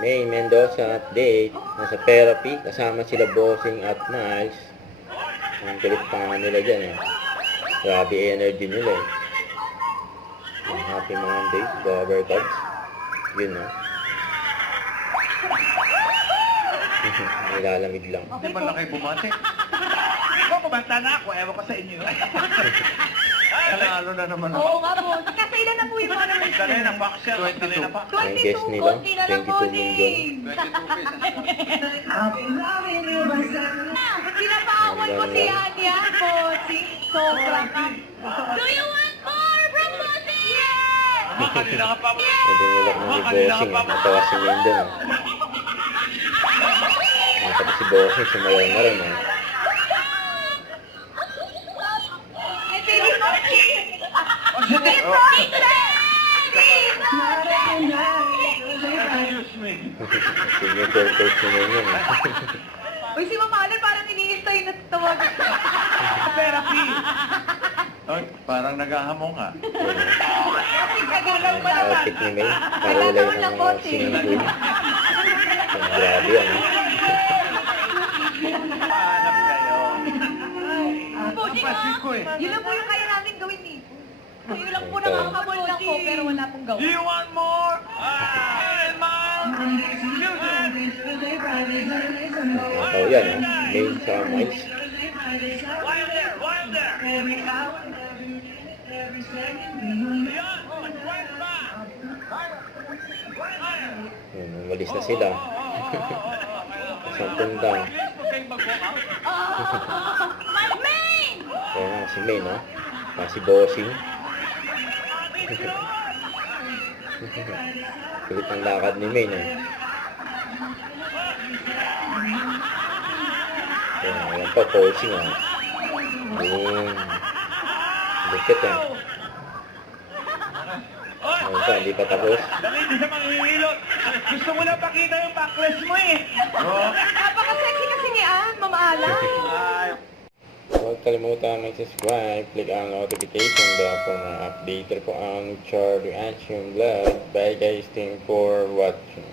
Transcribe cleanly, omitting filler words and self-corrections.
May Mendoza update. Nasa therapy. Kasama sila Bossing at Miles. Ang galit pa nga nila dyan eh. Grabe energy nila eh. Ang happy Monday, Gover Cubs. Yun no. Nilalamig lang. Hindi ba lang kayo bumati? Ikaw, kumanta na ako. Ewan ko sa inyo. Ano na naman ako. Oo nga po. Kasi ilan na po yung mga naman. Dali na, box siya. Dali na pa. Ang guest nila, 22 million. 22 pesos. Pinapaawal ko si Anya, Bossing. Sobra ka. Do you want more from Bossing? Yeah! Kanina ka pa. Pwede nila kung si Bossing. Natawa si Mendon. Pati si Bossing, sumayaw na rin eh. Excuse me. Senior turtles na yun eh. Uy, si Mama Alan parang iniintay na tawag. Therapy. Oy, parang naghahamong ha. Kasi kagalang pa naman. Outfit ni May. Parulay ng mga swimming pool. Grabe yan eh. Paalam kayo. Bossing Napansin ko eh. Yun lang po yung kaya namin gawin eh. Yun lang po nakakabol lang po pero wala pong Do gawin. you want more? Ikaw yan eh. May sa Miles. Wild there, wild there. Yun, umalis na sila. Saan punta? Main! Kaya nga si May no? Si Bossing. Kulit ang lakad ni May no? Ayan pa, posing ah. Yun. Dikit yan. Ayun pa, hindi pa tapos. Dali, hindi siya manghihilot. Gusto mo lang pakita yung backless mo eh. Napaka-sexy kasi ni Ann, Mama Alan. Ay, Huwag kalimutan mag-subscribe, click ang notification bell for mga update po ang Charlie Action Vlog. Bye guys, thank you for watching.